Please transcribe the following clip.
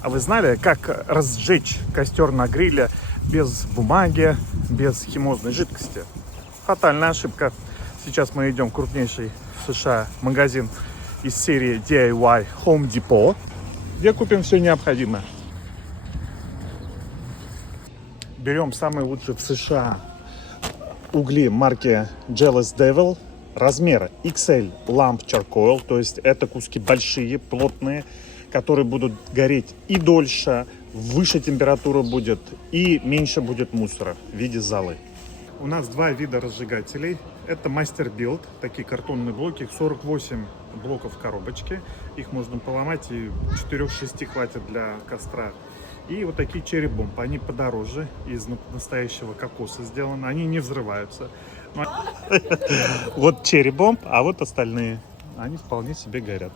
А вы знали, как разжечь костер на гриле без бумаги, без химозной жидкости? Фатальная ошибка. Сейчас мы идем в крупнейший в США магазин из серии DIY Home Depot, где купим все необходимое. Берем самые лучшие в США угли марки Jealous Devil, размера XL Lamp Charcoal, то есть это куски большие, плотные, которые будут гореть и дольше, выше температура будет и меньше будет мусора в виде золы. У нас два вида разжигателей. Это Master Build, такие картонные блоки, их 48 блоков в коробочке. Их можно поломать и 4-6 хватит для костра. И вот такие Cherry Bomb, они подороже, из настоящего кокоса сделаны, они не взрываются. Вот Cherry Bomb, а вот остальные, они вполне себе горят.